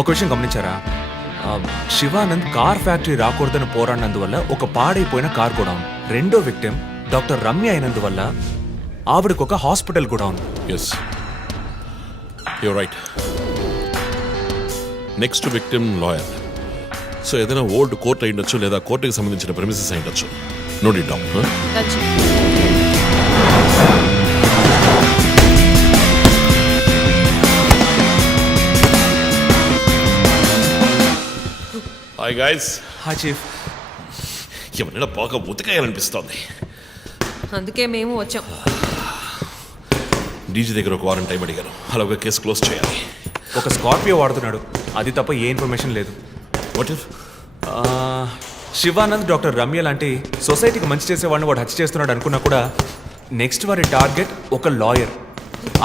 ఒక విషయం గమనించారా? శివానంద్ కార్ ఫ్యాక్టరీ రాకూడదని పోరాడినందువల్ల ఒక పాడైపోయిన కార్ కూడా ఉంది. రెండో విక్టిమ్ డాక్టర్ రమ్య అయినందువల్ల ఆవిడకు ఒక హాస్పిటల్ కూడా ఉంది. Yes, you're right. Next victim lawyer. So ఏదైనా ఓల్డ్ కోర్ట్ అయి ఉండొచ్చు, లేదా కోర్టుకి సంబంధించిన ప్రెమిసెస్ అయి ఉండొచ్చు. Note it down. Hi guys. Hi chief. ఎవరైనా బాగా ఉతకాయాలనిపిస్తోంది, అందుకే మేము వచ్చాం. డీజీ దగ్గర ఒక వారం టైం అడిగాను, అలాగే కేసు క్లోజ్ చేయాలి. ఒక స్కార్పియో వాడుతున్నాడు, అది తప్ప ఏ ఇన్ఫర్మేషన్ లేదు. What if Shivanand doctor Ramya లాంటి సొసైటీకి మంచి చేసేవాడిని వాడు హత్య చేస్తున్నాడు అనుకున్నా కూడా నెక్స్ట్ వారి టార్గెట్ ఒక లాయర్.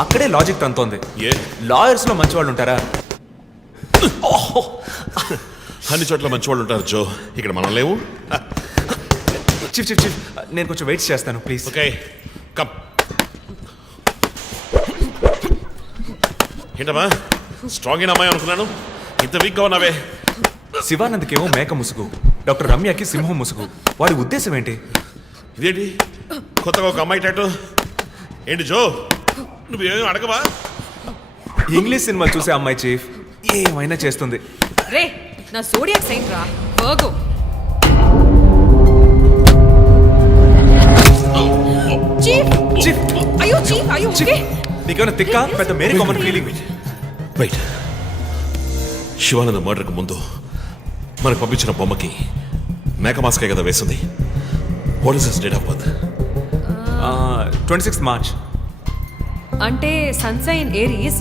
అక్కడే లాజిక్ తంతోంది. ఏ లాయర్స్లో మంచి వాళ్ళు ఉంటారా? అన్ని చోట్ల మంచి వాళ్ళు ఉంటారు జో, ఇక్కడ మనం లేవు. చీఫ్ చీఫ్ చీఫ్, నేను కొంచెం వెయిట్ చేస్తాను ప్లీజ్. Okay come. ఏంటమ్మా స్ట్రాంగ్ అయిన అమ్మాయి అనుకున్నాను, ఇంత వీక్గా ఉన్నావే. శివానంద్కేమో మేక ముసుగు, డాక్టర్ రమ్యకి సింహం ముసుగు. వాడి ఉద్దేశం ఏంటి? ఇదేంటి కొత్తగా ఒక అమ్మాయి టాటూ ఏంటి జో? నువ్వేమీ అడగవా? ఇంగ్లీష్ సినిమా చూసే అమ్మాయి చీఫ్, ఏమైనా చేస్తుంది. రే, నా సోడియాక్ సైన్ రా వర్గో. చీఫ్ చీఫ్ అయ్యో చీఫ్ అయ్యో ఓకే. నీకేమైనా తిక్క పెద్ద మేరీ కామన్ ఫీలింగ్? రైట్. శివానంద మర్డర్కి ముందు మనకు పంపించిన బొమ్మకి మేక మాస్కే కదా వేసింది. What is his date of birth? 26th March. అంటే సన్సైన్ ఏరీస్,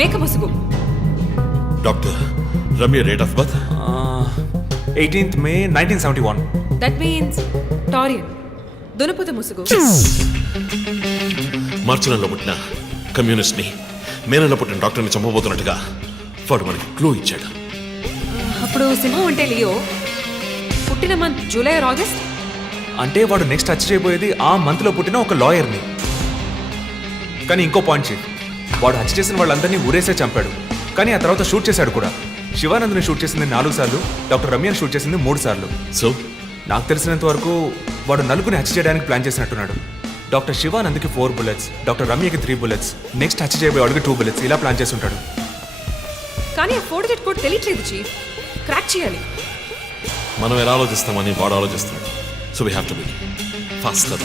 మేక ముసుగు. Doctor Ramya date of birth? 18th May 1971. That means Taurean, దునపుత ముసుగు. మార్చి నెలలో పుట్టిన కమ్యూనిస్ట్ని మే నెలలో పుట్టిన డాక్టర్ని చంపబోతున్నట్టుగా వాడు మనకి క్లూ ఇచ్చాడు. అప్పుడు సింహం అంటే లియో, పుట్టిన మంత్ జూలై ఆర్ ఆగస్ట్. అంటే వాడు నెక్స్ట్ టచ్ చేయబోయేది ఆ మంత్లో పుట్టిన ఒక లాయర్ని. కానీ ఇంకో పాయింట్ చీఫ్, వాడు హత్య చేసిన వాళ్ళందరినీ ఊరేసే చంపాడు, కానీ ఆ తర్వాత షూట్ చేశాడు కూడా. శివానంద్ని షూట్ చేసింది 4 సార్లు, డాక్టర్ రమ్యని షూట్ చేసింది 3 సార్లు. సో నాకు తెలిసినంత వరకు వాడు నలుగురిని హత్య చేయడానికి ప్లాన్ చేసినట్టున్నాడు. డాక్టర్ శివానంద్కి 4 bullets, డాక్టర్ రమ్యకి 3 bullets, నెక్స్ట్ హత్య చేయబోయే వాడికి 2 bullets, ఇలా ప్లాన్ చేసి ఉంటాడు. కానీ ఆ 4 డిజిట్ కోడ్ తెలియట్లేదు చీఫ్, క్రాక్ చేయాలి. మనం ఎలా ఆలోచిస్తామని వాడు ఆలోచిస్తున్నాడు. So we have to be faster.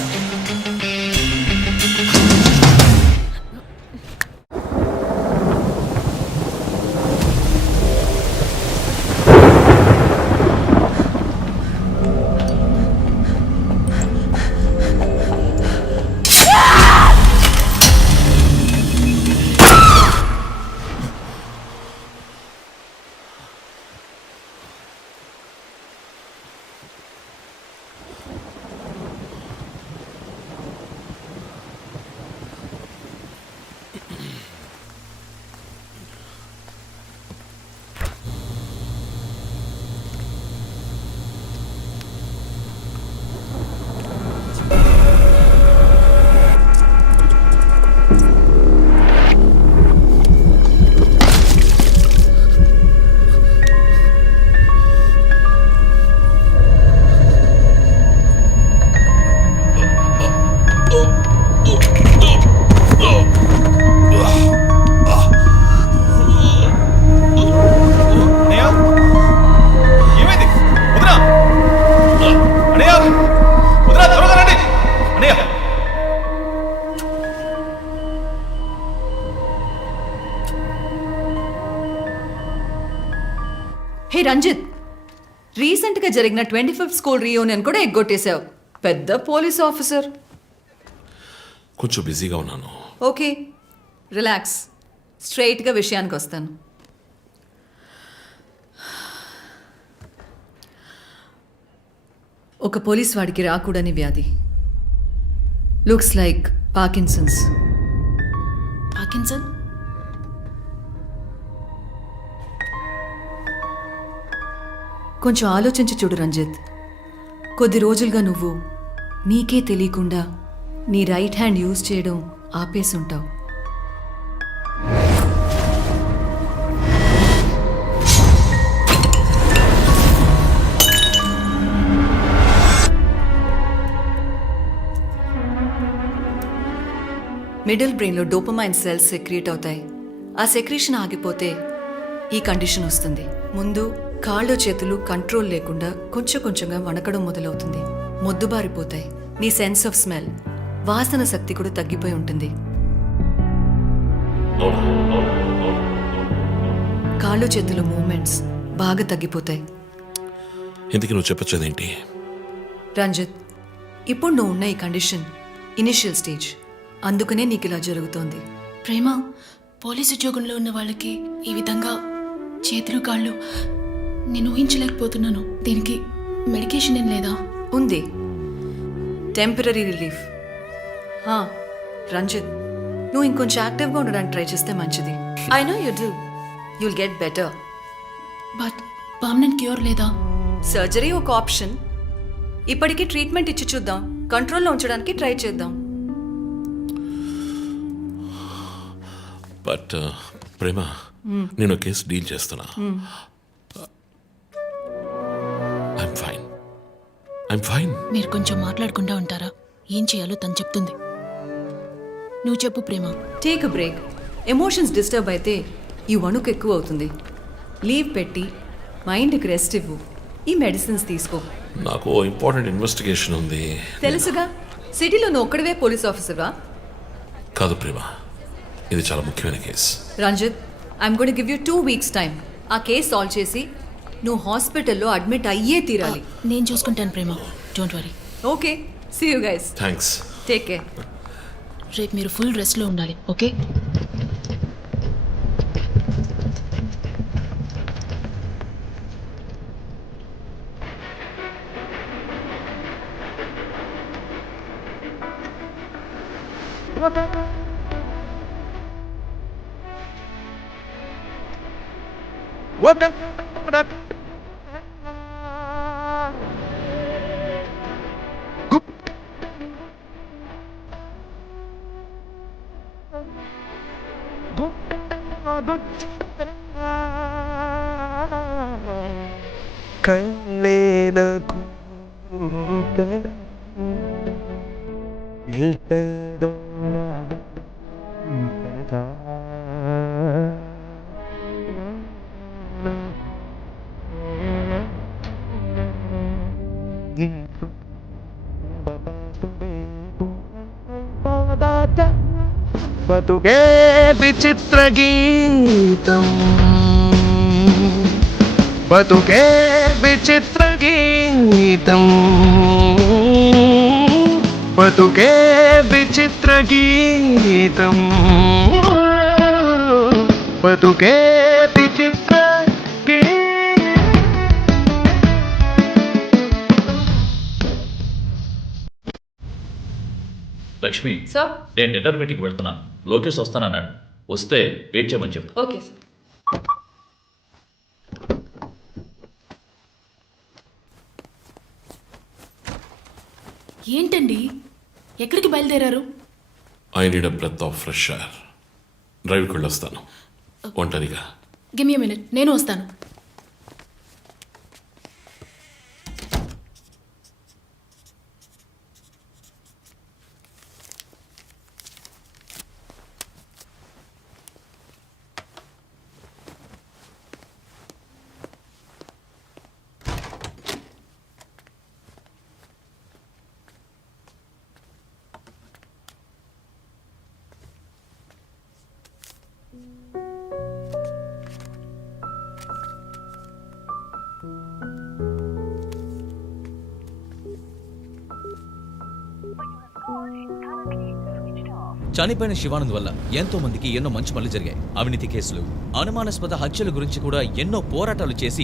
Hey Ranjith, రీసెంట్గా జరిగిన 25th స్కూల్ రీయూనియన్ కూడా ఎగ్గొట్టేశావు. పెద్ద పోలీస్ ఆఫీసర్. కొంచెం బిజీగా ఉన్నాను. Okay, relax. స్ట్రైట్గా విషయానికి వస్తాను. ఒక పోలీస్ వాడికి రాకూడని వ్యాధి. Looks like Parkinson's. పార్కిన్సన్? కొంచెం ఆలోచించి చూడు రంజిత్. కొద్ది రోజులుగా నువ్వు నీకే తెలియకుండా నీ రైట్ హ్యాండ్ యూజ్ చేయడం ఆపేసి ఉంటావు. మిడిల్ బ్రెయిన్లో డోపమైన్ సెల్స్ సెక్రియేట్ అవుతాయి. ఆ సెక్రీషన్ ఆగిపోతే ఈ కండిషన్ వస్తుంది. ముందు కాళ్ళు చేతులు కంట్రోల్ లేకుండా కొంచెం కొంచెంగా వణకడం మొదలవుతుంది. మొద్దుబారిపోతాయి. నీ సెన్స్ ఆఫ్ స్మెల్, వాసన శక్తి కూడా తగ్గిపోయి ఉంటుంది. కాళ్ళు చేతుల మూమెంట్స్ బాగా తగ్గిపోతాయి. ఇందుకు నువ్వు చెప్పొచ్చేదేంటి? రంజిత్, ఇప్పుడు నువ్వు ఉన్న ఈ కండిషన్ ఇనిషియల్ స్టేజ్, అందుకనే నీకు ఇలా జరుగుతోంది. ప్రేమ, పోలీసు ఉద్యోగంలో ఉన్న వాళ్ళకి ఈ విధంగా చేతులు కాళ్ళు నేను ఊహించలేకపోతున్నాను. దీనికి మెడికేషన్ ఏం లేదా? ఉంది, టెంపరీ రిలీఫ్. రంజిత్, నువ్వు ఇంకొంచెం యాక్టివ్గా ఉండడానికి ట్రై చేస్తే మంచిది. I know you do, you'll get better. But permanent cure లేదా? సర్జరీ ఒక ఆప్షన్. ఇప్పటికీ ట్రీట్మెంట్ ఇచ్చి చూద్దాం, కంట్రోల్లో ఉంచడానికి ట్రై చేద్దాం. బట్ ప్రేమ, నేను కేసు డీల్ చేస్తున్నా. I'm fine. మీరు కొంచెం మాట్లాడకుండా ఉంటారా? ఏం చేయాలో తను చెప్తుంది. నువ్వు చెప్పు Prema. Take a break. Emotions disturb అయితే ఈ వణుకు ఎక్కువ అవుతుంది. లీవ్ పెట్టి మైండ్కి రెస్ట్ ఇవ్వు. ఈ మెడిసిన్స్ తీసుకో. నాకు ఇంపార్టెంట్ ఇన్వెస్టిగేషన్ ఉంది. తెలుసుగా, సిటీలో నువ్వు ఒక్కడివే పోలీస్ ఆఫీసర్వా? కాదు ప్రేమ, ఇది చాలా ముఖ్యమైన కేసు. Ranjith, I'm going give you 2 weeks time. ఆ కేసు సాల్వ్ చేసి నువ్వు హాస్పిటల్లో అడ్మిట్ అయ్యే తీరాలి. నేను చూసుకుంటాను Prema, don't worry. Okay, see you guys. Thanks. Take care. రేపు మీరు ఫుల్ రెస్ట్లో ఉండాలి, ఓకే? కళ్ళేలకు బతుకే విచిత్ర గీతం, బతుకే విచిత్ర గీతం, బతుకే విచిత్ర గీతం, బతుకే విచిత్ర గీతం. లక్ష్మి, సార్. నేను డిన్నర్ మీటింగ్ వెళ్తున్నాను. లోకేష్ వస్తానన్నాడు. వస్తే వెయిట్ చేయమని చెప్పు. Okay sir. ఏంటండి, ఎక్కడికి బయలుదేరారు? I need a breath of fresh air. డ్రైవ్కి వెళ్ళొస్తాను ఒంటరిగా. గివ్ మీ మినిట్, నేను వస్తాను. చనిపోయిన శివానంద్ వల్ల ఎంతో మందికి ఎన్నో మంచి పనులు జరిగాయి. అవినీతి కేసులు, అనుమానాస్పద హత్యల గురించి కూడా ఎన్నో పోరాటాలు చేసి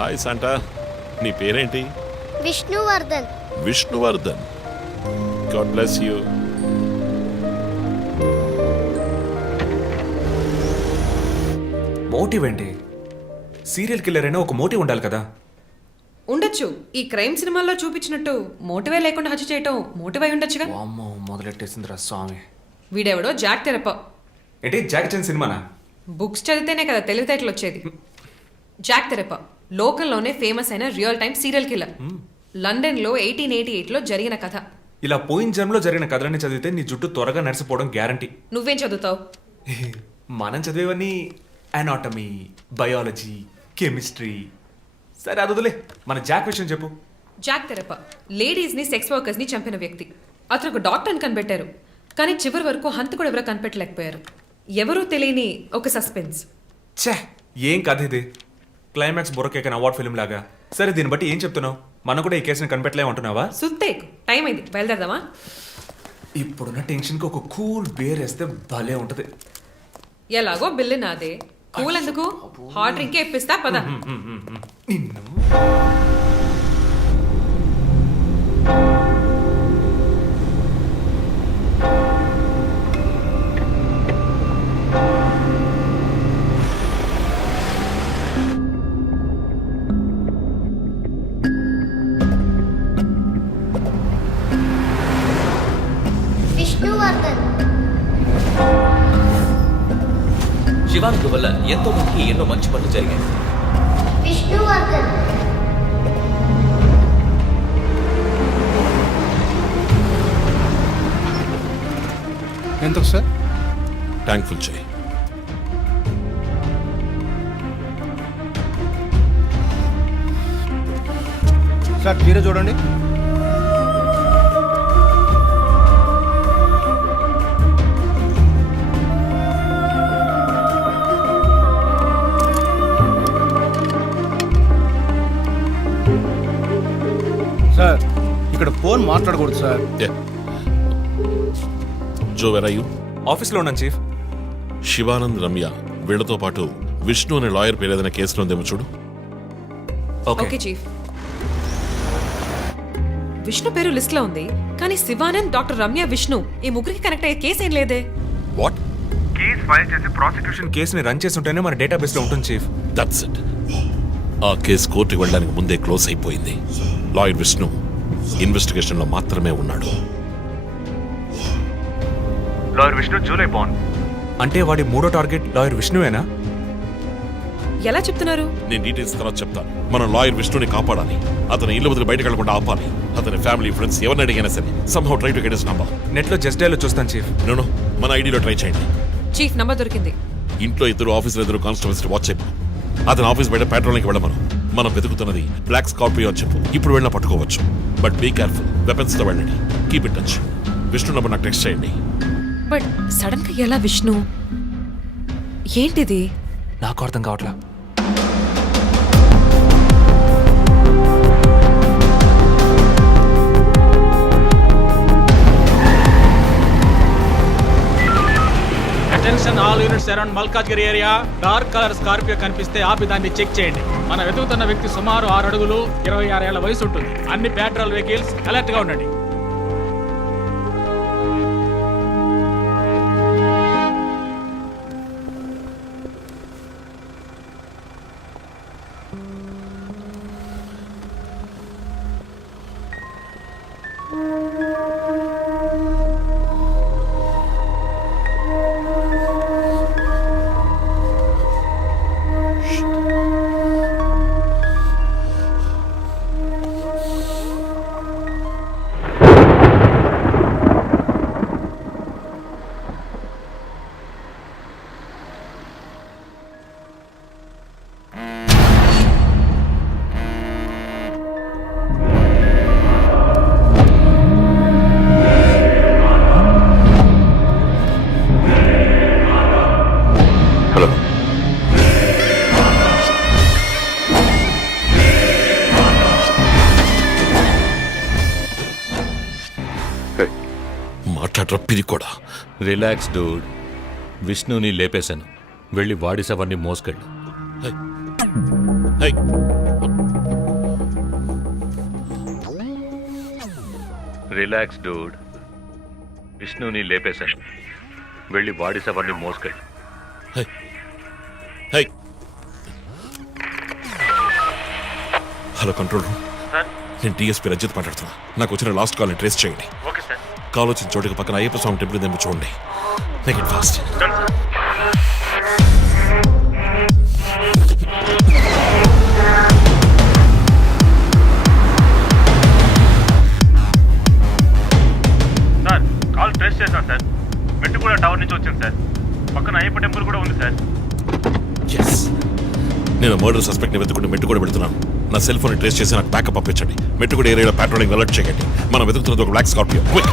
హాయ్ శాంటా, నీ పేరేంటి? Vishnuvardhan. Vishnuvardhan. God bless you. Motive ఏంటి? సీరియల్ కిల్లర్ అయినా ఒక మోటివ్ ఉండాలి కదా. ఉండొచ్చు. ఈ క్రైమ్ సినిమాల్లో చూపించినట్టు మోటివే లేకుండా హత్య చేయటం మోటివ్ అయి ఉండొచ్చుగా. అమ్మో, మొదలెట్టేసిందిరా స్వామి. వీడెవడో జాక్ తెరప. ఏంటి జాకీ చాన్ సినిమానా? బుక్స్ చదివితేనే కదా తెలివితేటలు వచ్చేది. జాక్ తెరప లోకంలోనే ఫేమస్ అయిన రియల్ టైమ్ సీరియల్ కిల్లర్. లండన్లో 1888లో జరిగిన కథ. ఇలా పోయిన జన్మలో జరిగిన కథలన్నీ చదివితే నీ జుట్టు త్వరగా నడిచిపోవడం గ్యారంటీ. నువ్వేం చదువుతావు? మనం చదివేవన్నీ అనాటమీ, బయాలజీ, కెమిస్ట్రీ. సరే అదులే, మన జాక్ విషయం చెప్పు. జాక్ తెరప లేడీస్ని సెక్స్ వర్కర్స్ని చంపిన వ్యక్తి. అతను ఒక డాక్టర్ని కనిపెట్టారు, కానీ చివరి వరకు హంతకుడు ఎవరో కనిపెట్టలేకపోయారు. ఎవరూ తెలియని ఒక సస్పెన్స్. ఛే, ఏం కథ ఇది? క్లైమాక్స్ బుర్రకేకన్ అవార్డ్ ఫిల్మ్ లాగా. సరే, దీన్ని బట్టి ఏం చెప్తున్నావు? మనం కూడా ఈ కేసుని కనిపెట్టలేమంటున్నావా? సుత్తేకు టైం అయింది, బయలుదేరదామా? ఇప్పుడున్న టెన్షన్కి ఒక కూల్ బేర్ వేస్తే భలే ఉంటది. ఎలాగో బిల్లు నాదే, కూల్ ఎందుకు? హాట్ డ్రింకే ఇప్పిస్తా పద. నిన్ను విష్ణువర్ధన్. శివానంద్ వల్ల ఎంతో మందికి ఎన్నో మంచి పనులు జరిగాయి. విష్ణువర్ధన్. ఎంతకు సార్? ట్యాంక్ ఫుల్ చేయి. సార్ మీరే చూడండి. సార్ ఇక్కడ ఫోన్ మాట్లాడకూడదు సార్. జో వెర్ ఆర్ యు? ఆఫీస్లో ఉన్నాను చీఫ్. శివానంద్, రమ్య వీళ్లతో పాటు విష్ణు అనే లాయర్ పేరు ఏదైనా కేసులో ఉందేమో చూడు. Okay chief. విష్ణు పేరు లిస్ట్ లో ఉంది, కానీ శివానంద్, డాక్టర్ రమ్య, విష్ణు ఈ ముగ్గురికి కనెక్ట్ అయ్యే కేసు ఏం లేదే. వాట్? కేసు ఫైల్ చేసి ప్రాసిక్యూషన్ కేసుని రన్ చేసి ఉంటేనే మన డేటాబేస్ లో ఉంటుంది చీఫ్. That's it. ఆ కేసు కోర్టుకి వెళ్ళడానికి ముందే క్లోజ్ అయిపోయింది. లాయర్ విష్ణు ఇన్వెస్టిగేషన్ లో మాత్రమే ఉన్నాడు. లాయర్ విష్ణు జూలై బాండ్ అంటే వాడి మూడో టార్గెట్ లాయర్ విష్ణువేనా? ఎలా చెప్తున్నారు? నేను డీటెయిల్స్ తర్వాత చెప్తాను. మనం లాయర్ విష్ణుని కాపాడాలి. అతని ఇల్లు వదిలి బయటకు వెళ్లకుండా ఆపాలి. అతని ఫ్యామిలీ, ఫ్రెండ్స్ ఎవరిని అడిగినా సరే somehow try to get his number. Net లో జస్ట్ డైల్ చూస్తాను చీఫ్. నో, మన ఐడిలో ట్రై చేయండి. చీఫ్ నంబర్ దొరికింది. ఇంట్లో ఇద్దరు, ఆఫీసులో ఇద్దరు కానిస్టేబుల్స్ వాచ్ చెప్పు. అతని ఆఫీస్ బయట పెట్రోలింగ్కి వెళ్ళమను. మనం వెతుకుతున్నది బ్లాక్ స్కార్పియో అని చెప్పు. ఇప్పుడు వెళ్ళినా పట్టుకోవచ్చు, బట్ బీ కేర్ఫుల్. వెపన్స్ తో వెళ్ళండి. Keep in touch. Vishnu number నాకు టెక్స్ట్ చేయండి. బట్ సడన్ గా ఎలా విష్ణు? ఏంటిది? నాకు అర్థం కావట్లా. Attention all units around Malkajgiri area. Dark colour Scorpio కనిపిస్తే ఆపి దాన్ని చెక్ చేయండి. మనం వెతుకుతున్న వ్యక్తి సుమారు 6 అడుగులు 26 ఏళ్ల వయసు ఉంటుంది. అన్ని పెట్రోల్ వెహికల్స్ అలర్ట్ గా ఉండండి. పిరికోడా. Relax dude. విష్ణుని లేపేశాను. వెళ్ళి వాడి శవాన్ని మోసుకెళ్ళు. Relax dude. విష్ణుని లేపేశాను. వెళ్ళి వాడి శవాన్ని మోసుకెళ్ళు. Hello control room. నేను డిఎస్పీ రజిత్ మాట్లాడుతున్నా. నాకు వచ్చిన లాస్ట్ కాల్ని ట్రేస్ చేయండి. కాల్ వచ్చిన చోటుకి పక్కన అయ్యప్ప స్వామి టెంపుల్ ఉందేమో చూడండి. Make it fast. ట్రేస్ చేశాను సార్. మెట్టు కూడా టవర్ నుంచి వచ్చింది సార్. పక్కన అయ్యప్ప టెంపుల్ కూడా ఉంది సార్. ఎస్, నేను మర్డర్ సస్పెక్ట్ ని వెతుకుంటూ మెట్టు కూడా వెళ్తున్నాను. నా సెల్ ఫోన్ ట్రేస్ చేసి నాకు బ్యాకప్ పంపించండి. మెట్టు కూడా ఏరియాలో ప్యాట్రోలింగ్ అలర్ట్ చేయండి. మనం వెతుకుతున్నది ఒక బ్లాక్ స్కార్పియో. క్విక్.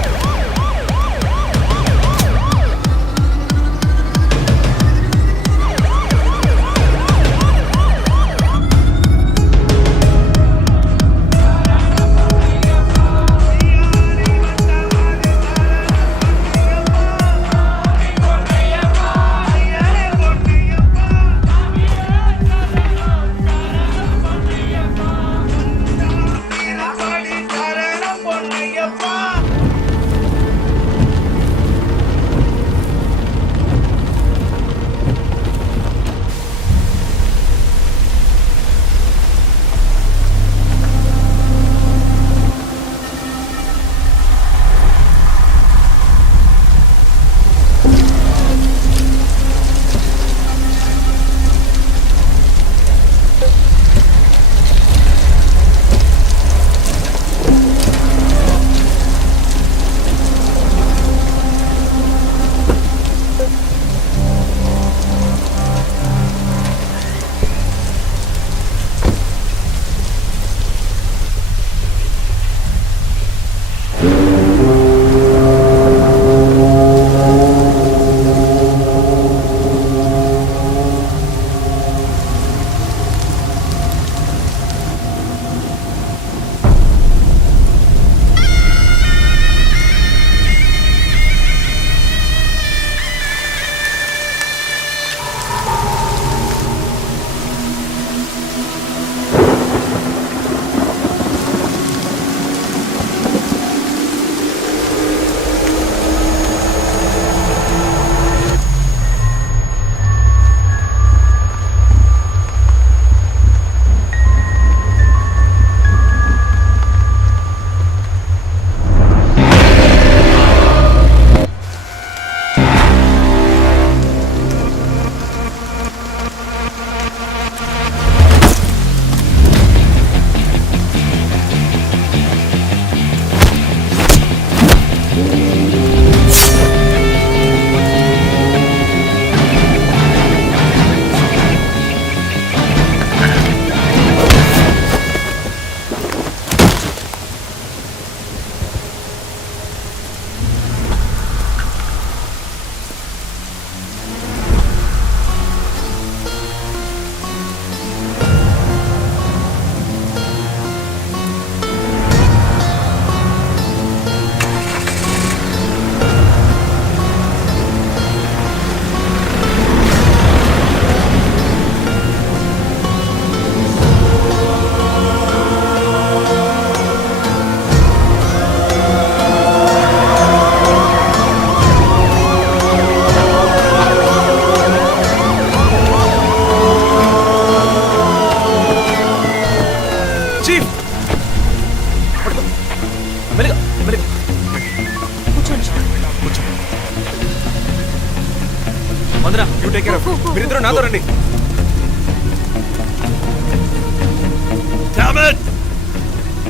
మీరిద్దరూ నాతో రండి.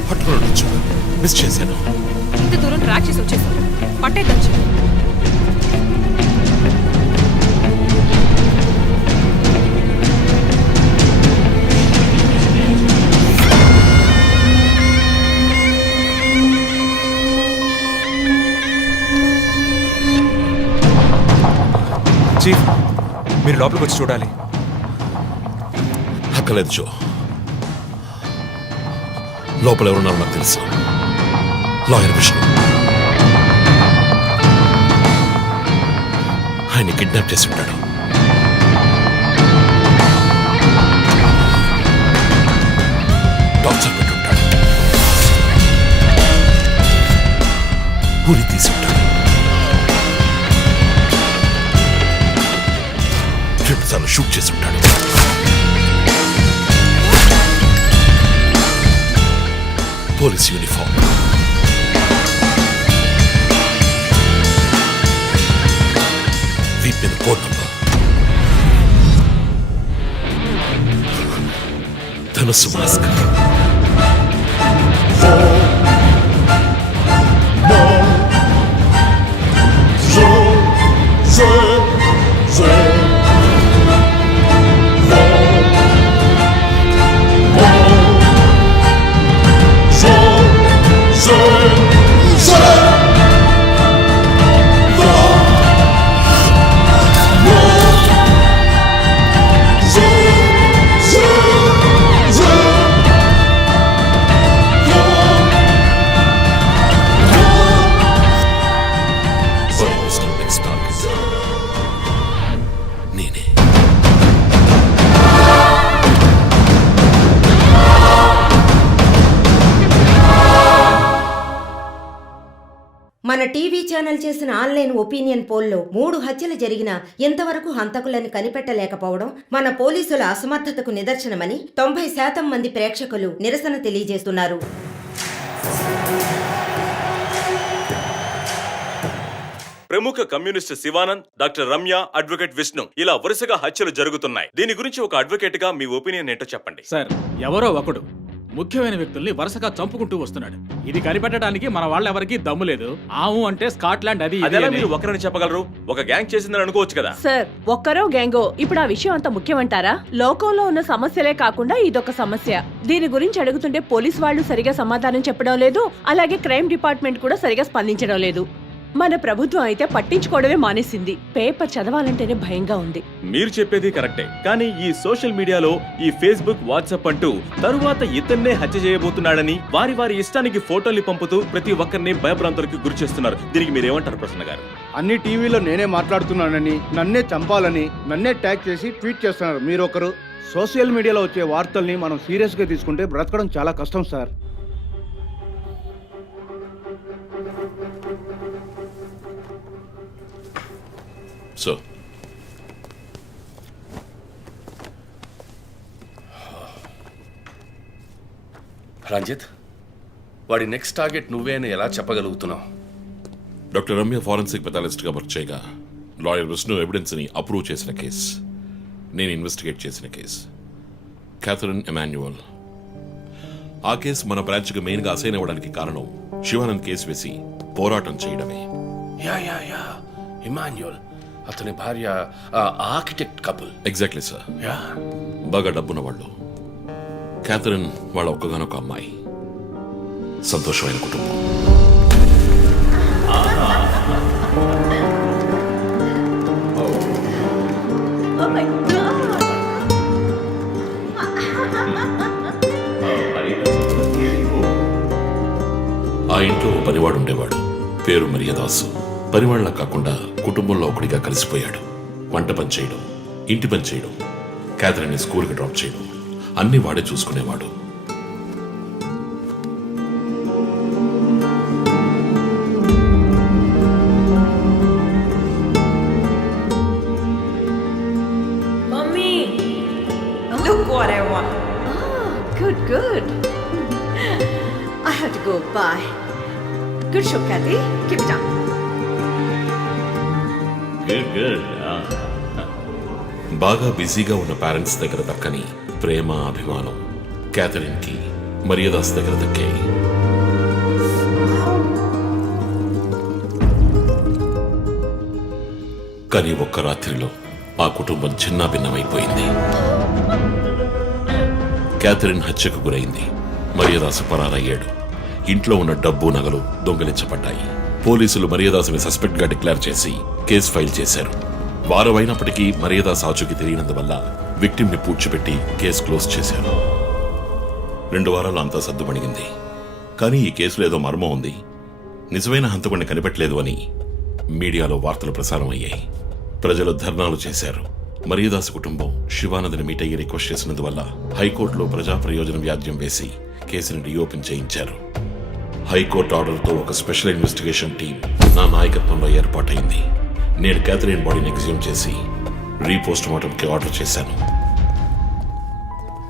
పట్టుకుని మిస్ చేశాను. ఇంత దూరం ట్రాక్ చేసి వచ్చేసాను. పట్టేద్దాం. చీఫ్, మీరు లోపలికి వచ్చి చూడాలి. అక్కలేదు జో, లోపల ఎవరున్నారో నాకు తెలుసు. లాయర్ విష్ణు. ఆయన కిడ్నాప్ చేసి ఉంటాడు. టార్చర్ పెట్టుంటాడు. ఉరి తీసి ఉంటాడు. 2 సార్లు షూట్ చేసి ఉంటాడు. పోలీస్ యూనిఫామ్, వీప్ మీద ఫోన్ నంబర్, ధనుసు మాస్క్. టీవీ ఛానల్ చేసిన ఆన్లైన్ ఒపీనియన్ పోల్లో 3 హత్యలు జరిగినా ఇంతవరకు హంతకులను కనిపెట్టలేకపోవడం మన పోలీసుల అసమర్థతకు నిదర్శనమని 90% మంది ప్రేక్షకులు నిరసన తెలియజేస్తున్నారు. ప్రముఖ communist Shivanand, doctor Ramya, advocate Vishnu ఇలా వరుసగా హత్యలు జరుగుతున్నాయి. దీని గురించి ఒక అడ్వకేట్ గా మీ ఒపీనియన్ ఏంటో చెప్పండి. సార్, ఎవరో ఒకడు ముఖ్యమైన వ్యక్తుల్ని వరుసగా చంపుకుంటూ వస్తున్నాడు. ఇది కనిపెట్టడానికి మన వాళ్ళెవరికీ దమ్ము లేదు. ఆవు అంటే స్కాట్లాండ్ అది ఇది అదేలా అని. మీరు ఒకరని చెప్పగలరు? ఒక గ్యాంగ్ చేసిందని అనుకోవచ్చు కదా. సార్, ఒక్కరో గ్యాంగో ఇప్పుడు ఆ విషయం అంత ముఖ్యమంటారా? లోకంలో ఉన్న సమస్యలే కాకుండా ఇదొక సమస్య. దీని గురించి అడుగుతుంటే పోలీస్ వాళ్ళు సరిగా సమాధానం చెప్పడం లేదు, అలాగే క్రైమ్ డిపార్ట్మెంట్ కూడా సరిగా స్పందించడం లేదు. మన ప్రభుత్వం అయితే పట్టించుకోవడమే మానేసింది. పేపర్ చదవాలంటేనే భయంగా ఉంది. మీరు చెప్పేది కరెక్టే, కానీ ఈ సోషల్ మీడియాలో ఈ ఫేస్బుక్, వాట్సాప్ అంటూ తరువాత ఇతన్నే హత్య చేయబోతున్నాడని వారి వారి ఇష్టానికి ఫోటోలు పంపుతూ ప్రతి ఒక్కరిని భయభ్రాంతులకు గురి చేస్తున్నారు. దీనికి మీరేమంటారు ప్రసన్న గారు? అన్ని టీవీలో నేనే మాట్లాడుతున్నానని, నన్నే చంపాలని, నన్నే ట్యాగ్ చేసి ట్వీట్ చేస్తున్నారు మీరొకరు. సోషల్ మీడియాలో వచ్చే వార్తల్ని మనం సీరియస్ గా తీసుకుంటే బ్రతకడం చాలా కష్టం సార్. సో రంజిత్, వాడి నెక్స్ట్ టార్గెట్ నువ్వే అని ఎలా చెప్పగలుగుతున్నావు? డాక్టర్ రమ్య ఫారెన్సిక్ పెథాలజిస్ట్గా వర్క్ చేయగా లాయర్ విష్ణు ఎవిడెన్స్ని అప్రూవ్ చేసిన కేస్, నేను ఇన్వెస్టిగేట్ చేసిన కేస్, క్యాథరిన్ ఎమాన్యువల్. ఆ కేసు మన బ్రాంచ్కి మెయిన్గా అసైన్ అవ్వడానికి కారణం శివానంద్ కేసు వేసి పోరాటం చేయడమే. యా ఇమాన్యుయల్, అతని భార్య ఆర్కిటెక్ట్ కపుల్. Exactly sir. బాగా డబ్బున్న వాళ్ళు. క్యాథరిన్ వాళ్ళ ఒక్కగానొక అమ్మాయి. సంతోషమైన కుటుంబం. ఆ ఇంట్లో పనివాడు ఉండేవాడు, పేరు మరియదాసు. పనివాళ్ళ కాకుండా కుటుంబంలో ఒకడిగా కలిసిపోయాడు. వంట పని చేయడం, ఇంటి పని చేయడం, క్యాథరిన్ని స్కూల్కి డ్రాప్ చేయడం అన్నీ వాడే చూసుకునేవాడు. Mummy, look what I want. Good. I have to go. Bye. Good show, Kathy. Keep it up. Good. బాగా బిజీగా ఉన్న పేరెంట్స్ దగ్గర దక్కని ప్రేమ, అభిమానం క్యాథరిన్కి మరియదాస్ దగ్గర దక్కాయి. కానీ ఒక్క రాత్రిలో ఆ కుటుంబం చిన్నాభిన్నమైపోయింది. క్యాథరిన్ హత్యకు గురైంది. మరియదాసు పరారయ్యాడు. ఇంట్లో ఉన్న డబ్బు, నగలు దొంగిలించబడ్డాయి. పోలీసులు మరియదాసుని సస్పెక్ట్ గా డిక్లేర్ చేసి కేసు ఫైల్ చేశారు. వారం అయినప్పటికీ మరియదాస్ ఆచూకీ తెలియనందువల్ల విక్టిమ్ ని పూడ్చిపెట్టి కేసు క్లోజ్ చేశారు. 2 వారాలు అంతా సద్దుమణిగింది. కానీ ఈ కేసులో ఏదో మర్మం ఉంది, నిజమైన హంతకుడిని కనిపెట్టలేదు అని మీడియాలో వార్తలు ప్రసారం అయ్యాయి. ప్రజలు ధర్నాలు చేశారు. మరియదాసు కుటుంబం శివానందని మీట్ అయ్యి రిక్వెస్ట్ చేసినందువల్ల హైకోర్టులో ప్రజా ప్రయోజన వ్యాజ్యం వేసి కేసుని రీఓపెన్ చేయించారు. హైకోర్టు ఆర్డర్తో ఒక స్పెషల్ ఇన్వెస్టిగేషన్ టీం నా నాయకత్వంలో ఏర్పాటైంది. నేను క్యాథరిన్ బాడీని ఎగ్జ్యూమ్ చేసి రీపోస్ట్ మార్టంకి ఆర్డర్ చేశాను.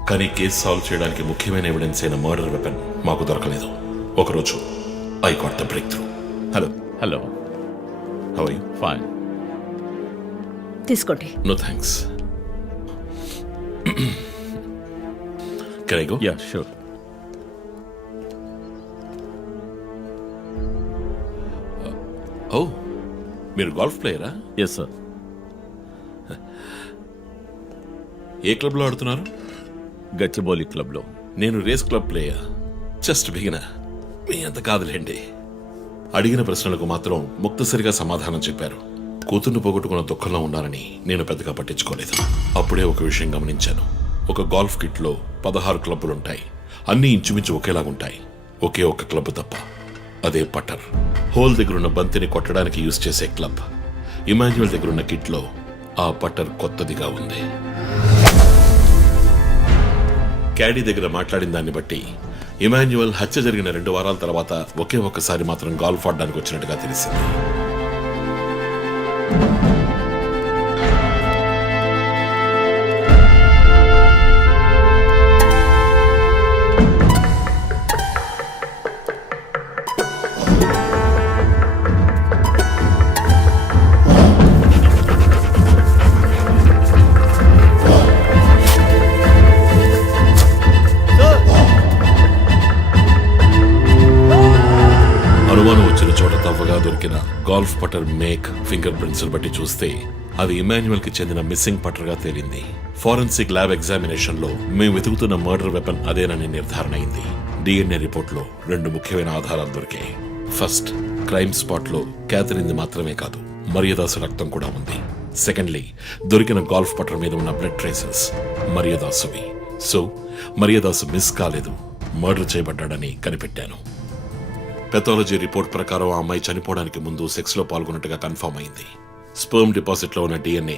కానీ కేసు సాల్వ్ చేయడానికి ముఖ్యమైన ఎవిడెన్స్ అయిన మర్డర్ వెపన్ మాకు దొరకలేదు. ఒకరోజు I got the breakthrough. Hello. How are you? Fine. తీసుకోండి. No thanks. Can I go? Yeah, sure. Oh, మీరు గోల్ఫ్ ప్లేయరా? Yes sir. ఏ క్లబ్లో ఆడుతున్నారు? గచ్చిబౌలి క్లబ్లో. నేను race club player. Just beginner. మీ అంత కాదులేండి. అడిగిన ప్రశ్నలకు మాత్రం ముక్తసరిగా సమాధానం చెప్పారు. కూతుర్ని పోగొట్టుకున్న దుఃఖంలో ఉన్నారని నేను పెద్దగా పట్టించుకోలేదు. అప్పుడే ఒక విషయం గమనించాను. ఒక గోల్ఫ్ కిట్లో 16 క్లబ్బులుంటాయి. అన్నీ ఇంచుమించు ఒకేలాగుంటాయి. ఒకే ఒక్క క్లబ్ తప్ప, అదే పట్టర్. హోల్ దగ్గరున్న బంతిని కొట్టడానికి యూజ్ చేసే క్లబ్. ఇమాన్యుయల్ దగ్గరున్న కిట్లో ఆ పట్టర్ కొత్తదిగా ఉంది. క్యాడీ దగ్గర మాట్లాడిన దాన్ని బట్టి ఇమాన్యువల్ హత్య జరిగిన 2 వారాల తర్వాత ఒకే ఒక్కసారి మాత్రం గాల్ఫ్ ఆడడానికి వచ్చినట్టుగా తెలిసింది. అనుమానం వచ్చిన చోట తవ్వగా దొరికిన గాల్ఫ్ పటర్ మేక్ ఫింగర్ ప్రింట్స్ బట్టి చూస్తే అది ఇమాన్యువల్ కి చెందిన మిస్సింగ్ పటర్ గా తేలింది. ఫోరెన్సిక్ ల్యాబ్ ఎగ్జామినేషన్ లో మేము వెతుకుతున్న మర్డర్ వెపన్ అదేనని నిర్ధారణ అయింది. డిఎన్ఏ రిపోర్ట్ లో 2 ముఖ్యమైన ఆధారాలు దొరికాయి. ఫస్ట్, క్రైమ్ స్పాట్ లో క్యాథరిన్ మాత్రమే కాదు, మరియదాసు రక్తం కూడా ఉంది. సెకండ్లీ, దొరికిన గాల్ఫ్ పటర్ మీద ఉన్న బ్లడ్ ట్రేసెస్ మరియదాసువి. సో మరియదాసు మిస్ కాలేదు, మర్డర్ చేయబడ్డాడని కనిపెట్టాను. పెథాలజీ రిపోర్ట్ ప్రకారం ఆ అమ్మాయి చనిపోవడానికి ముందు సెక్స్ లో పాల్గొన్నట్టుగా కన్ఫర్మ్ అయింది. స్పర్మ్ డిపాజిట్ లో ఉన్న డిఎన్ఏ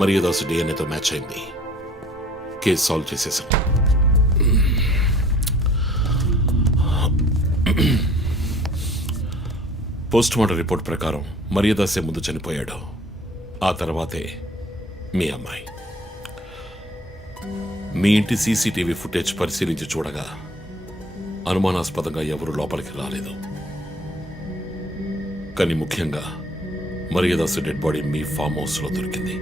మరియదాసు డిఎన్ఏతో మ్యాచ్ అయింది. కేసు సాల్వ్ చేసేసాం. పోస్ట్ మార్టం రిపోర్ట్ ప్రకారం మరియదాసే ముందు చనిపోయాడు, ఆ తర్వాతే మీ అమ్మాయి. మీ ఇంటి సీసీటీవీ ఫుటేజ్ పరిశీలించి చూడగా అనుమానాస్పదంగా ఎవరు లోపలికి రాలేదు. కానీ ముఖ్యంగా మరియదాసు డెడ్ బాడీ మీ ఫామ్ హౌస్ లో దొరికింది.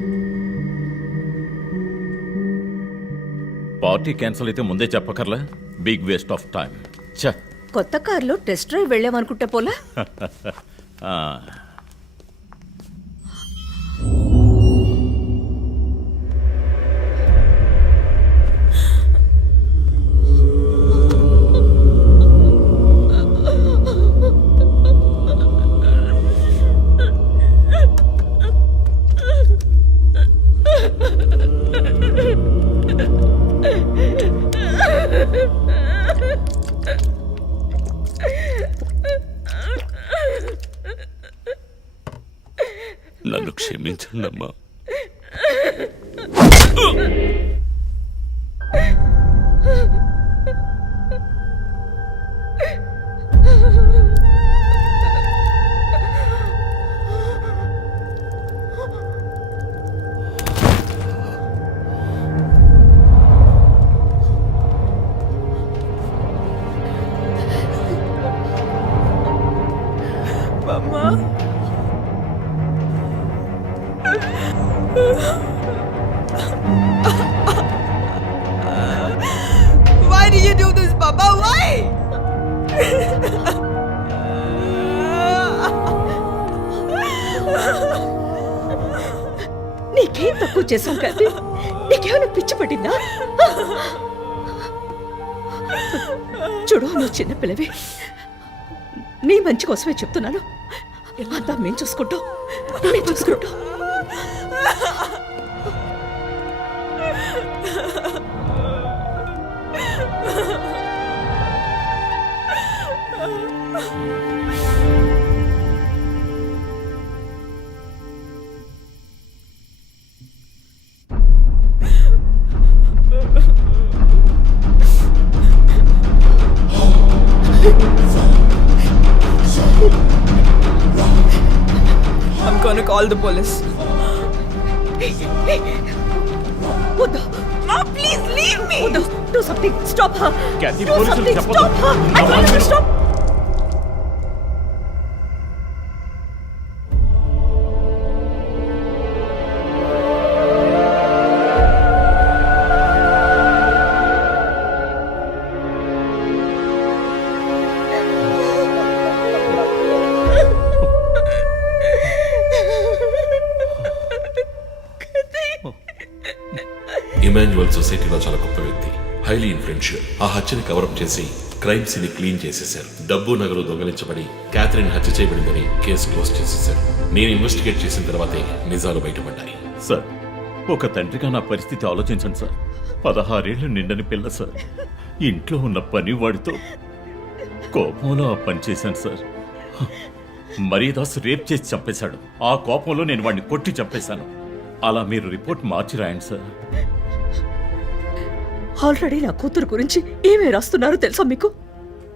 పార్టీ క్యాన్సిల్ అయితే ముందే చెప్పకర్లా, బిగ్ వేస్ట్ ఆఫ్ టైం. కొత్త కార్లో టెస్ట్ డ్రైవ్ వెళ్ళామనుకుంటా పోలా. నన్ను క్షమించండి అమ్మా. Why did you do this, Papa? Why? నీకేం తక్కువ చేశాం కదా? నీకేమైనా పిచ్చి పట్టిందా? చూడు, నువ్వు చిన్న పిల్లవి, నీ మంచి కోసమే చెప్తున్నాను. అంతా మేము చూసుకుంటాం. I'm gonna call the police. Wada, Ma, please leave me. Wada, do something. Stop her. Do something. Stop her. I told you to stop. Emmanuel సొసైటీలో చాలా గొప్ప వ్యక్తి, హైలీ ఇన్ఫ్లుయెన్షియల్. ఆ హత్యని కవరప్ చేసి క్రైమ్ సీన్ క్లీన్ చేసేశారు. డబ్బు నగలు దొంగలించబడి Catherine హత్య చేయబడిందని కేసు క్లోజ్ చేసేశారు. నేను ఇన్వెస్టిగేట్ చేసిన తర్వాతే నిజాలు బయటపడ్డాయి. సార్, ఒక తండ్రిగా నా పరిస్థితి ఆలోచించండి సార్. 16 ఏళ్లు నిండని పిల్ల సార్. ఇంట్లో ఉన్న పని వాడితో కోపంలో ఆ పని చేశాను సార్. మరియదాసు రేప్ చేసి చంపేశాడు. ఆ కోపంలో నేను వాడిని కొట్టి చంపేశాను. అలా మీరు రిపోర్ట్ మార్చి రాయండి సార్. ఆల్రెడీ నా కూతురు గురించి ఏమేమి రాస్తున్నారో తెలుసా మీకు?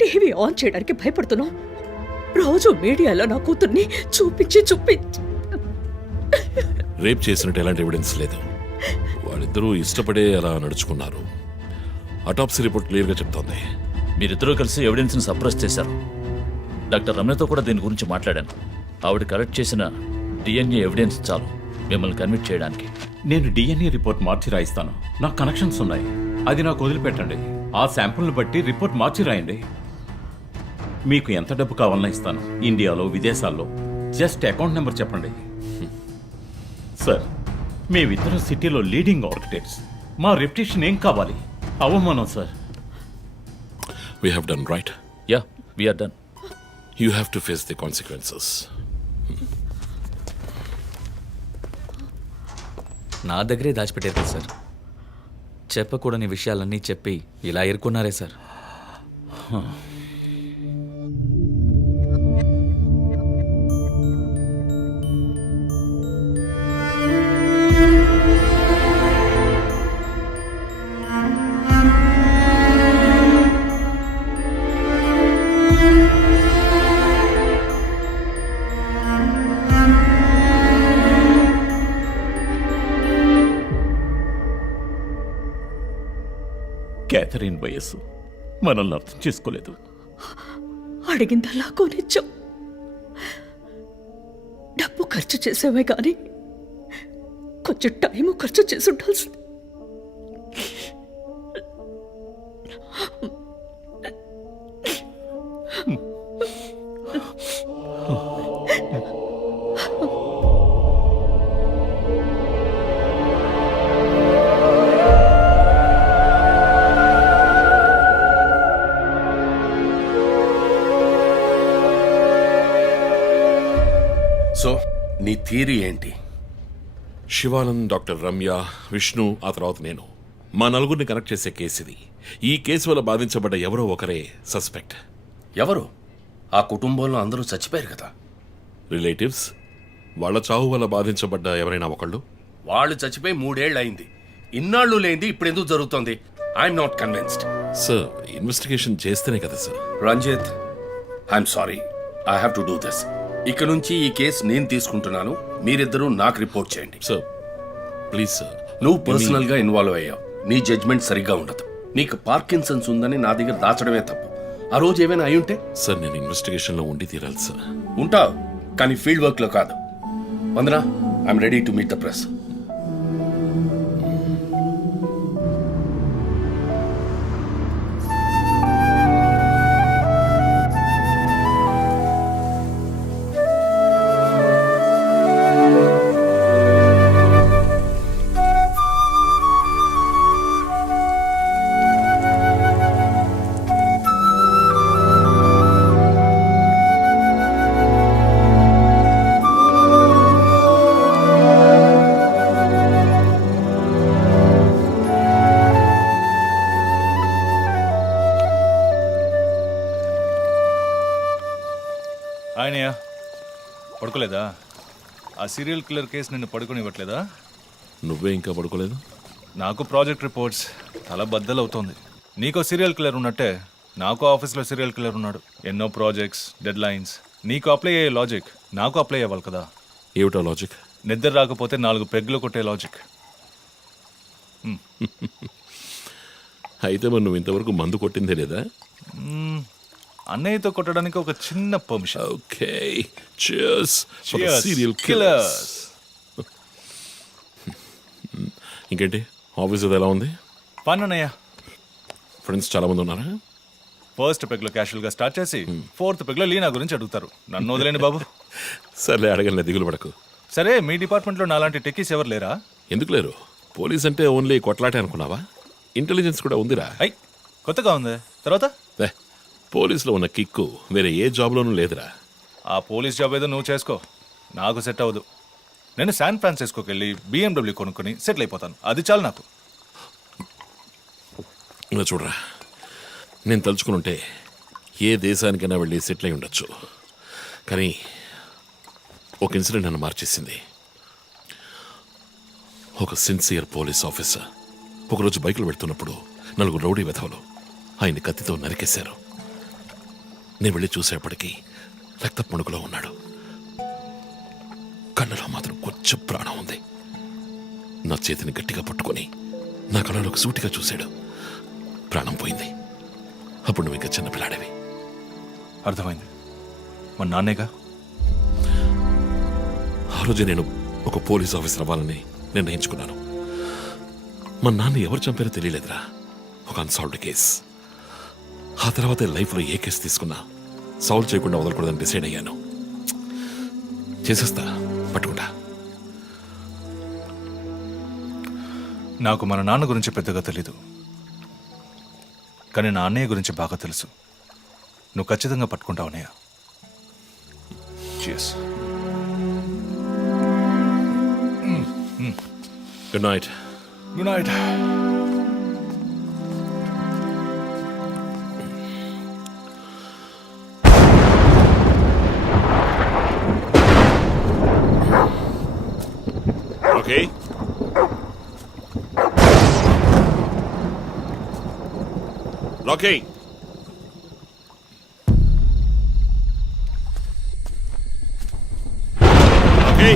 టీవీ ఆన్ చేయడానికి భయపడుతున్నావు. రోజు మీడియాలో నా కూతుర్ని చూపించి రేప్ చేసినట్టు ఎలాంటి ఎవిడెన్స్ లేదు. వాళ్ళిద్దరూ ఇష్టపడే అలా నడుచుకున్నారు. అటాప్సీ రిపోర్ట్ క్లియర్గా చెప్తోంది. మీరిద్దరూ కలిసి ఎవిడెన్స్ని సప్రెస్ చేశారు. డాక్టర్ రమణతో కూడా దీని గురించి మాట్లాడాను. ఆవిడ కలెక్ట్ చేసిన డిఎన్ఏ ఎవిడెన్స్ చాలు మిమ్మల్ని కన్విక్ట్ చేయడానికి. నేను డిఎన్ఏ రిపోర్ట్ మార్చి రాయిస్తాను. నాకు కనెక్షన్స్ ఉన్నాయి. అది నాకు వదిలిపెట్టండి. ఆ శాంపుల్ని బట్టి రిపోర్ట్ మార్చి రాయండి. మీకు ఎంత డబ్బు కావాలన్నా ఇస్తాను. ఇండియాలో, విదేశాల్లో. జస్ట్ అకౌంట్ నెంబర్ చెప్పండి. సార్, మేమిద్దరం సిటీలో లీడింగ్ ఆర్కిటెక్ట్స్. మా రెప్యుటేషన్ ఏం కావాలి? అవమానం sir. We have done right. Yeah, we're done. You have to face the consequences. నా దగ్గరే దాచిపెట్టారు కదా సార్. చెప్పకూడని విషయాలన్నీ చెప్పి ఇలా ఇరుక్కున్నారే సార్. క్యాథరిన్ వయస్సు మనల్ని అర్థం చేసుకోలేదు. అడిగిందల్లా కొనిచ్చాం. డబ్బు ఖర్చు చేసేవే కానీ కొంచెం టైము ఖర్చు చేసి ఉండాల్సింది. సో నీ థియరీ ఏంటి? శివానంద్, డాక్టర్ రమ్య, విష్ణు, ఆ తర్వాత నేను, మా నలుగురిని కనెక్ట్ చేసే కేసు ఇది. ఈ కేసు వల్ల బాధించబడ్డ ఎవరో ఒకరే సస్పెక్ట్. ఎవరు? ఆ కుటుంబంలో అందరూ చచ్చిపోయారు కదా. రిలేటివ్స్. వాళ్ళ చావు వల్ల బాధించబడ్డ ఎవరైనా ఒకళ్ళు. వాళ్ళు చచ్చిపోయి 3 ఏళ్ళు అయింది. ఇన్నాళ్ళు లేనిది ఇప్పుడు ఎందుకు జరుగుతోంది? I'm not convinced. Sir, investigation చేస్తేనే కదా sir. Ranjith, I'm sorry, I have to do this. ఇక నుంచి ఈ కేసు నేను తీసుకుంటున్నాను. మీరిద్దరూ నాకు రిపోర్ట్ చేయండి. Sir please sir. నువ్వు పర్సనల్ గా ఇన్వాల్వ్ అయ్యావు. నీ జడ్జ్మెంట్ సరిగ్గా ఉండదు. నీకు పార్కిన్సన్స్ ఉందని నా దగ్గర దాచడమే తప్పు. ఆ రోజు ఏమైనా అయి ఉంటే? సార్, నేను ఇన్వెస్టిగేషన్ లో ఉండి తీరాలి సార్. ఉంటావు, కానీ ఫీల్డ్ వర్క్ లో కాదు. Vandana, I'm ready to meet the press. ఆయనయ్య, పడుకోలేదా? ఆ సీరియల్ కిల్లర్ కేసు నిన్ను పడుకోనివ్వట్లేదా? నువ్వే ఇంకా పడుకోలేదు? నాకు ప్రాజెక్ట్ రిపోర్ట్స్ తల బద్దలవుతోంది. నీకో సీరియల్ కిల్లర్ ఉన్నట్టే నాకు ఆఫీస్లో సీరియల్ కిల్లర్ ఉన్నాడు. ఎన్నో ప్రాజెక్ట్స్, డెడ్ లైన్స్. నీకు అప్లై అయ్యే లాజిక్ నాకు అప్లై అవ్వాలి కదా. ఏమిటో లాజిక్? నిద్ర రాకపోతే 4 పెగ్గులు కొట్టే లాజిక్. అయితే మరి నువ్వు ఇంతవరకు మందు కొట్టిందే లేదా? అన్నయ్యతో కొట్టడానికి ఒక చిన్న permission. Okay, cheers for the Cheers, serial killers. ఇంకేంటి, ఆఫీస్ అది ఎలా ఉంది? ఫన్ అన్నయ్య. ఫ్రెండ్స్ చాలా మంది ఉన్నారా? ఫస్ట్ పెగ్లో క్యాషువల్ గా స్టార్ట్ చేసి 4th పెగ్లో లీనా గురించి అడుగుతారు. నన్ను వదిలేండి బాబు. సర్లే, అడగలే, దిగులు పడకు. సరే, మీ డిపార్ట్మెంట్లో నాలాంటి టెక్కీస్ ఎవరు లేరా? ఎందుకు లేరు? పోలీస్ అంటే ఓన్లీ కొట్లాటే అనుకున్నావా? ఇంటెలిజెన్స్ కూడా ఉందిరా. అయ్, కొత్తగా ఉంది. తర్వాత పోలీసులో ఉన్న కిక్కు వేరే ఏ జాబ్లోనూ లేదురా. ఆ పోలీస్ జాబ్ ఏదో నువ్వు చేసుకో, నాకు సెట్ అవ్వదు. నేను శాన్ ఫ్రాన్సిస్కోకి వెళ్ళి BMW కొనుక్కొని సెటిల్ అయిపోతాను. అది చాలు నాకు. ఇలా చూడరా, నేను తలుచుకుని ఉంటే ఏ దేశానికైనా వెళ్ళి సెటిల్ అయి ఉండొచ్చు. కానీ ఒక ఇన్సిడెంట్ నన్ను మార్చేసింది. ఒక సిన్సియర్ పోలీస్ ఆఫీసర్ ఒకరోజు బైకులు పెడుతున్నప్పుడు 4 రౌడీ వెధవలు ఆయన్ని కత్తితో నరికేశారు. నేను వెళ్ళి చూసేప్పటికీ రక్త పణుకులో ఉన్నాడు. కళ్ళలో మాత్రం కొంచెం ప్రాణం ఉంది. నా చేతిని గట్టిగా పట్టుకొని నా కళ్ళలోకి సూటిగా చూశాడు. ప్రాణం పోయింది. అప్పుడు నువ్వు ఇంకా చిన్నపిల్లాడేవి. అర్థమైంది. మా నాన్నేగా. ఆ రోజు నేను ఒక పోలీస్ ఆఫీసర్ అవ్వాలని నిర్ణయించుకున్నాను. మా నాన్న ఎవరు చంపారో తెలియలేదురా. ఒక అన్సాల్వ్డ్ కేస్. ఆ తర్వాత లైఫ్లో ఏ కేసు తీసుకున్నా సాల్వ్ చేయకుండా వదలకూడదని డిసైడ్ అయ్యాను. చేసేస్తా, పట్టుకుంటా. నాకు మన నాన్న గురించి పెద్దగా తెలీదు, కానీ నా అన్నయ్య గురించి బాగా తెలుసు. నువ్వు ఖచ్చితంగా పట్టుకుంటావు అన్నయ్య. Cheers. Good night. Good night. Okay. Okay. Okay.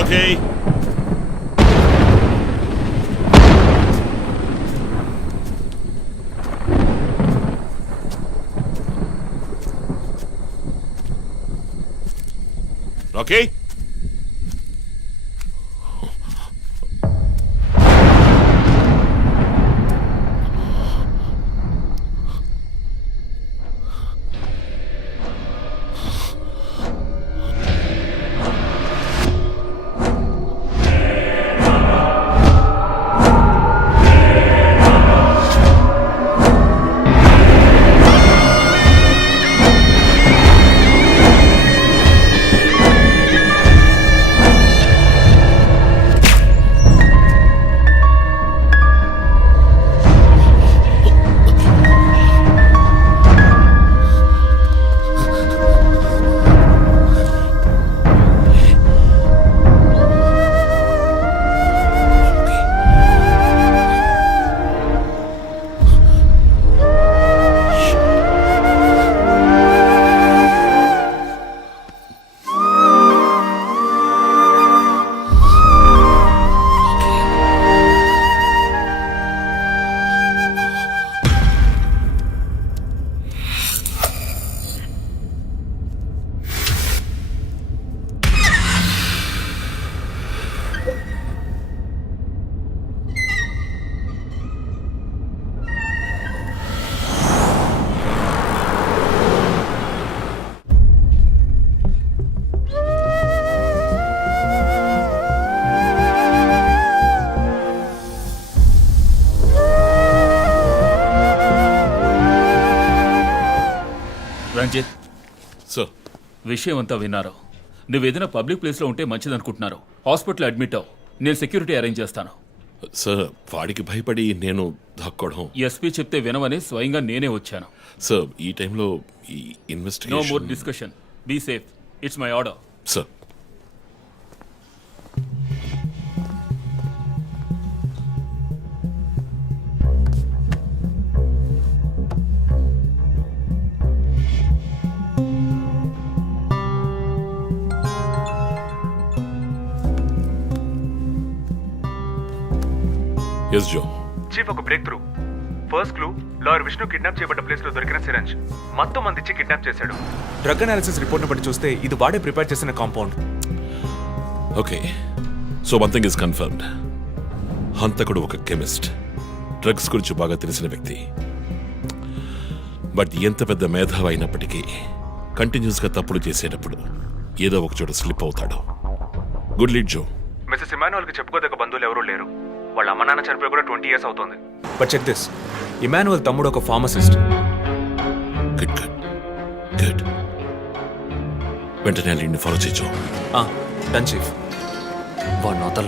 Okay. Okay. Ranjith, sir, విషయం అంతా విన్నారు. నువ్వేదైనా పబ్లిక్ ప్లేస్లో ఉంటే మంచిదనుకుంటున్నారు. హాస్పిటల్ అడ్మిట్ అవ్వు. నేను సెక్యూరిటీ అరేంజ్ చేస్తాను. సార్, వాడికి భయపడి నేను దాక్కోవడం. ఎస్పీ చెప్తే వినవని స్వయంగా నేనే వచ్చాను. సార్, ఈ టైంలో ఈ no more investigation. Discussion. Be safe. It's my order. Sir, yes Joe. Chief, ఒక breakthrough. First clue, lawyer Vishnu kidnap చేయబడ్డ ప్లేస్ లో దొరికిన సిరంజ్ మొత్తం మంది ఇచ్చి కిడ్నాప్ చేశాడు. డ్రగ్ అనాలిసిస్ రిపోర్ట్ బట్టి చూస్తే ఇది వాడే ప్రిపేర్ చేసిన compound. Okay, so one thing is confirmed. హంతకుడు ఒక కెమిస్ట్, డ్రగ్స్ గురించి బాగా తెలిసిన వ్యక్తి. బట్ ఎంత పెద్ద మేధావి అయినప్పటికీ కంటిన్యూస్గా తప్పులు చేసేటప్పుడు ఏదో ఒక చోట స్లిప్ అవుతాడు. గుడ్ లీడ్ జో. మిస్సెస్ ఇమానువల్ కి చెప్పుకోదగ్గ బంధువులు ఎవరూ లేరు. వాళ్ళ అమ్మ నాన్న చనిపోయి కూడా 20 years అవుతోంది. బట్ చెక్ దిస్, ఇమానువల్ తమ్ముడు ఒక ఫార్మసిస్ట్. Good good good. వెంటనే లీడ్ని ఫాలో చేయొచ్చు. Done chief. వాడిని